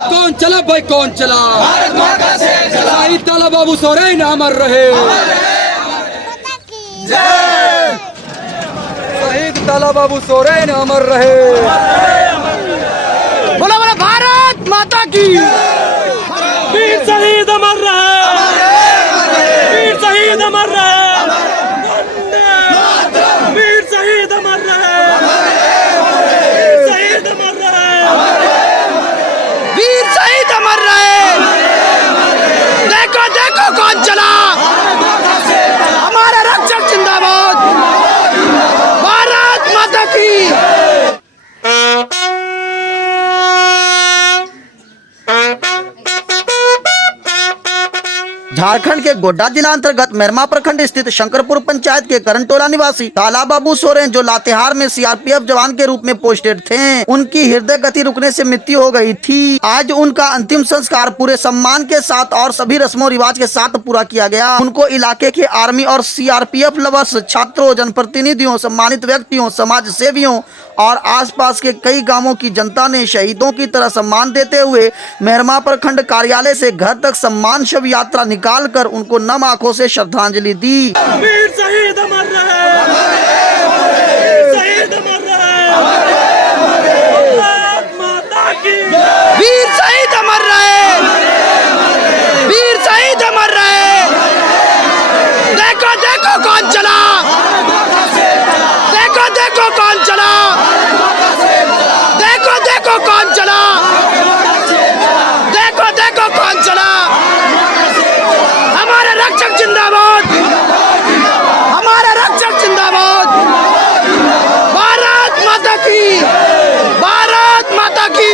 कौन चला भाई कौन चला? भारत माता से चला। शहीद ताला बाबू सोरेन अमर रहे। शहीद ताला बाबू सोरेन अमर रहे। बोला बोला भारत माता की। वीर शहीद अमर रहे। वीर शहीद अमर रहे। वीर शहीद अमर रहे। शहीद अमर रहे। वीर शहीद अमर रहे। देखो देखो कौन चला। हमारा रक्षक जिंदाबाद। भारत माता की। झारखंड के गोड्डा जिला अंतर्गत मेरमा प्रखंड स्थित शंकरपुर पंचायत के करंटोला निवासी ताला बाबू सोरेन, जो लातेहार में सीआरपीएफ जवान के रूप में पोस्टेड थे, उनकी हृदय गति रुकने से मृत्यु हो गई थी। आज उनका अंतिम संस्कार पूरे सम्मान के साथ और सभी रस्मों रिवाज के साथ पूरा किया गया। उनको इलाके के आर्मी और सीआरपीएफ लवर्स, छात्रों, जनप्रतिनिधियों, सम्मानित व्यक्तियों, समाज सेवियों और आसपास के कई गांवों की जनता ने शहीदों की तरह सम्मान देते हुए मेरमा प्रखंड कार्यालय से घर तक सम्मान शव यात्रा निकाल कर उनको नम आंखों से श्रद्धांजलि दी। वीर शहीद अमर रहे। वीर शहीद अमर रहे। भारत माता की। वीर शहीद अमर रहे। वीर शहीद अमर रहे। देखो देखो कौन चला। देखो देखो कौन चला। देखो देखो कौन चला। देखो देखो कौन चला। हमारा रक्षक जिंदाबाद। हमारा रक्षक जिंदाबाद। भारत माता की। भारत माता की।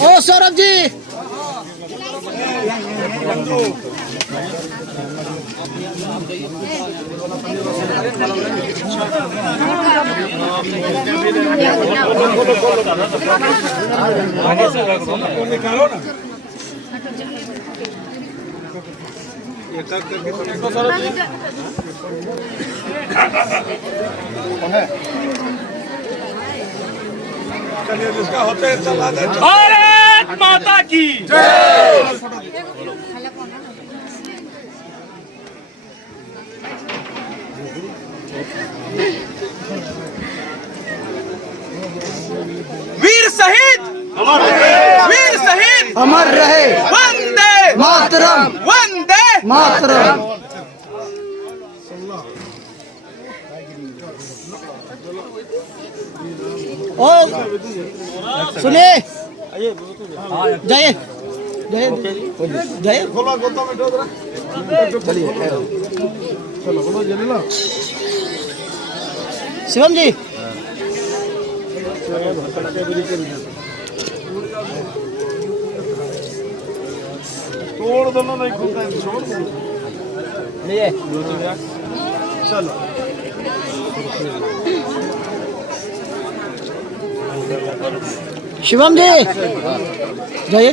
ओ सौरभ जी भारत माता की वीर शहीद वीर शहीद अमर रहे वंदे मातरम वंदे मातरम। ओ सुनिए जय जय जय शिवम जी तोड़ दोनों नहीं खुलता है छोड़ दो चलो शिवम जी जय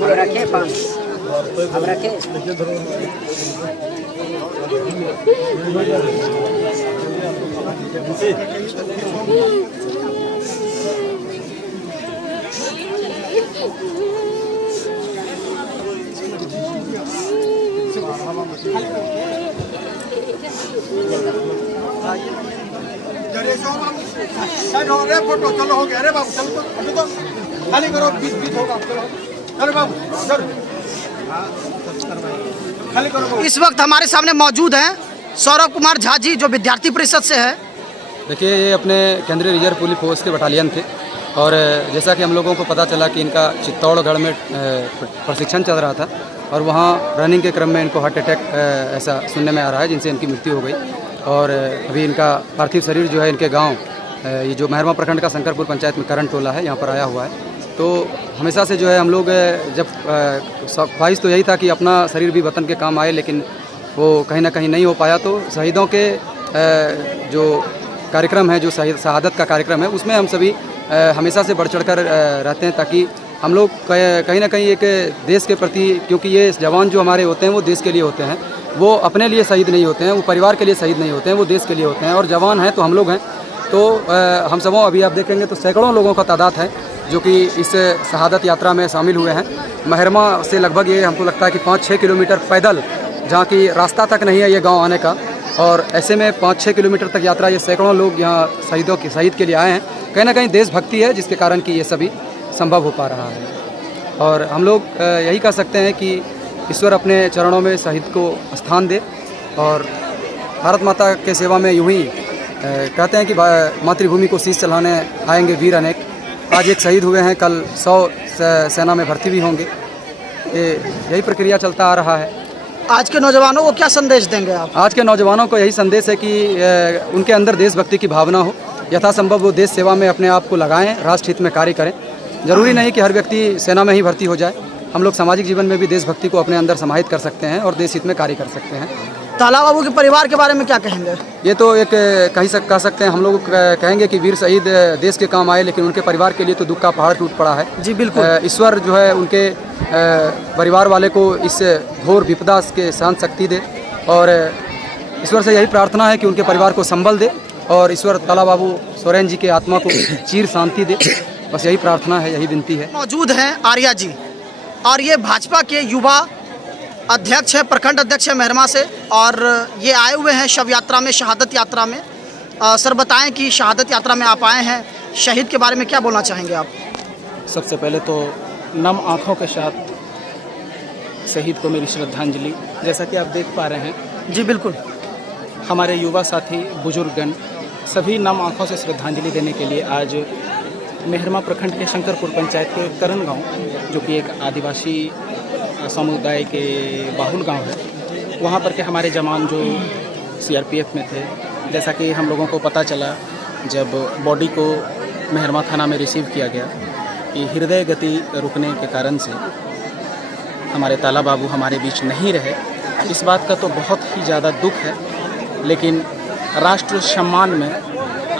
अब रखे पान अब रखे फोटो चलो हो गया। अरे बाबू चलो तो खाली करो बीच बीच होगा। अरे बाबू चलो खाली करो। इस वक्त हमारे सामने मौजूद हैं सौरभ कुमार झा जी जो विद्यार्थी परिषद से है। देखिए ये अपने केंद्रीय रिजर्व पुलिस फोर्स के बटालियन थे और जैसा कि हम लोगों को पता चला कि इनका चित्तौड़गढ़ में प्रशिक्षण चल रहा था और वहाँ रनिंग के क्रम में इनको हार्ट अटैक ऐसा सुनने में आ रहा है जिनसे इनकी मृत्यु हो गई और अभी इनका पार्थिव शरीर जो है इनके गांव ये जो मेहरमा प्रखंड का शंकरपुर पंचायत में करण टोला है यहाँ पर आया हुआ है। तो हमेशा से जो है हम लोग जब ख्वाहिश तो यही था कि अपना शरीर भी वतन के काम आए, लेकिन वो कहीं ना कहीं नहीं हो पाया। तो शहीदों के जो कार्यक्रम है जो शहादत का कार्यक्रम है, उसमें हम सभी हमेशा से बढ़ चढ़कर रहते हैं, ताकि हम लोग कहीं ना कहीं एक देश के प्रति, क्योंकि ये जवान जो हमारे होते हैं वो देश के लिए होते हैं, वो अपने लिए शहीद नहीं होते हैं, वो परिवार के लिए शहीद नहीं होते हैं, वो देश के लिए होते हैं। और जवान हैं तो हम लोग हैं, तो हम सबों अभी आप देखेंगे तो सैकड़ों लोगों का तादाद है जो कि इस शहादत यात्रा में शामिल हुए हैं। मेहरमा से लगभग ये हमको लगता है कि 5-6 किलोमीटर पैदल, जहाँ की रास्ता तक नहीं है ये गांव आने का, और ऐसे में 5-6 किलोमीटर तक यात्रा, ये सैकड़ों लोग यहाँ शहीद के लिए आए हैं। कहीं ना कहीं देशभक्ति है जिसके कारण कि ये सभी संभव हो पा रहा है। और हम लोग यही कह सकते हैं कि ईश्वर अपने चरणों में शहीद को स्थान दे, और भारत माता के सेवा में यूं ही कहते हैं कि मातृभूमि को शीश चढ़ाने आएंगे वीर अनेक। आज एक शहीद हुए हैं, कल 100 सेना में भर्ती भी होंगे। यही प्रक्रिया चलता आ रहा है। आज के नौजवानों को क्या संदेश देंगे आप? आज के नौजवानों को यही संदेश है कि उनके अंदर देशभक्ति की भावना हो, यथासंभव वो देश सेवा में अपने आप को लगाएं, राष्ट्र हित में कार्य करें। जरूरी नहीं कि हर व्यक्ति सेना में ही भर्ती हो जाए, हम लोग सामाजिक जीवन में भी देशभक्ति को अपने अंदर समाहित कर सकते हैं और देश हित में कार्य कर सकते हैं। ताला बाबू के परिवार के बारे में क्या कहेंगे? ये तो एक कह सकते हैं, हम लोग कहेंगे कि वीर शहीद देश के काम आए, लेकिन उनके परिवार के लिए तो दुख का पहाड़ टूट पड़ा है। जी बिल्कुल। ईश्वर जो है उनके परिवार वाले को इस घोर विपदा के शांत शक्ति दे, और ईश्वर से यही प्रार्थना है कि उनके परिवार को संबल दे, और ईश्वर ताला बाबू सोरेन जी के आत्मा को चीर शांति दे। बस यही प्रार्थना है, यही विनती है। मौजूद हैं आर्या जी, और ये भाजपा के युवा अध्यक्ष है, प्रखंड अध्यक्ष है मेहरमा से, और ये आए हुए हैं शव यात्रा में, शहादत यात्रा में। सर बताएं कि शहादत यात्रा में आप आए हैं, शहीद के बारे में क्या बोलना चाहेंगे आप? सबसे पहले तो नम आँखों के साथ शहीद को मेरी श्रद्धांजलि। जैसा कि आप देख पा रहे हैं, जी बिल्कुल, हमारे युवा साथी बुजुर्गगण सभी नम आँखों से श्रद्धांजलि देने के लिए आज मेहरमा प्रखंड के शंकरपुर पंचायत के करण गांव, जो कि एक आदिवासी समुदाय के बाहुल गांव है, वहां पर के हमारे जवान जो सीआरपीएफ में थे, जैसा कि हम लोगों को पता चला जब बॉडी को मेहरमा थाना में रिसीव किया गया कि हृदय गति रुकने के कारण से हमारे ताला बाबू हमारे बीच नहीं रहे। इस बात का तो बहुत ही ज़्यादा दुख है, लेकिन राष्ट्र सम्मान में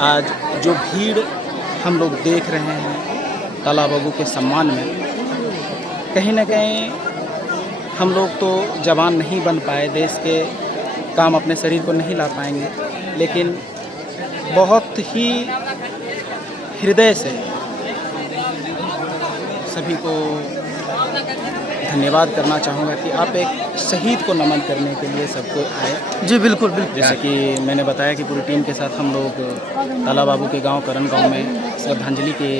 आज जो भीड़ हम लोग देख रहे हैं ताला बाबू के सम्मान में, कहीं ना कहीं हम लोग तो जवान नहीं बन पाए, देश के काम अपने शरीर को नहीं ला पाएंगे, लेकिन बहुत ही हृदय से सभी को धन्यवाद करना चाहूँगा कि आप एक शहीद को नमन करने के लिए सबको आए। जी बिल्कुल बिल्कुल। जैसे कि मैंने बताया कि पूरी टीम के साथ हम लोग ताला बाबू के गांव करण गांव में श्रद्धांजलि के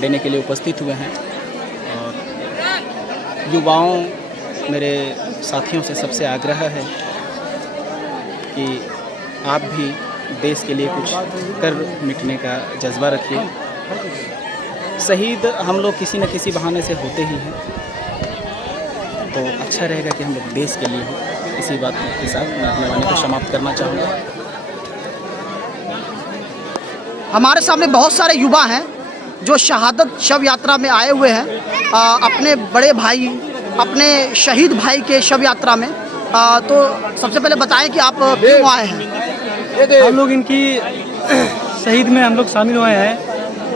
देने के लिए उपस्थित हुए हैं, और युवाओं मेरे साथियों से सबसे आग्रह है कि आप भी देश के लिए कुछ कर मिटने का जज्बा रखिए। शहीद हम लोग किसी न किसी बहाने से होते ही हैं, तो अच्छा रहेगा कि हम लोग देश के लिए हों। इसी बात के साथ मैं अपने वाणी को समाप्त करना चाहूँगा। हमारे सामने बहुत सारे युवा हैं जो शहादत शव यात्रा में आए हुए हैं, अपने बड़े भाई, अपने शहीद भाई के शव यात्रा में। तो सबसे पहले बताएं कि आप क्यों आए हैं? हम लोग इनकी शहीद में हम लोग शामिल हुए हैं,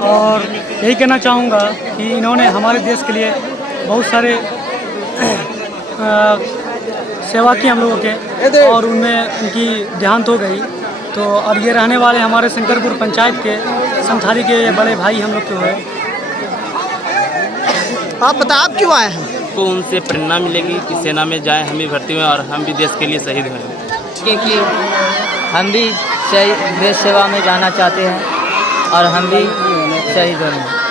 और यही कहना चाहूँगा कि इन्होंने हमारे देश के लिए बहुत सारे सेवा की हम लोगों के, और उनमें उनकी देहांत हो गई। तो अब ये रहने वाले हमारे शंकरपुर पंचायत के संथाली के बड़े भाई हम लोग के हुए। आप बताएं आप क्यों आए हैं? को उनसे प्रेरणा मिलेगी कि सेना में जाएं, हम भी भर्ती हुए और हम भी देश के लिए शहीद हुए, क्योंकि हम भी देश सेवा में जाना चाहते हैं और हम भी शहीद होंगे।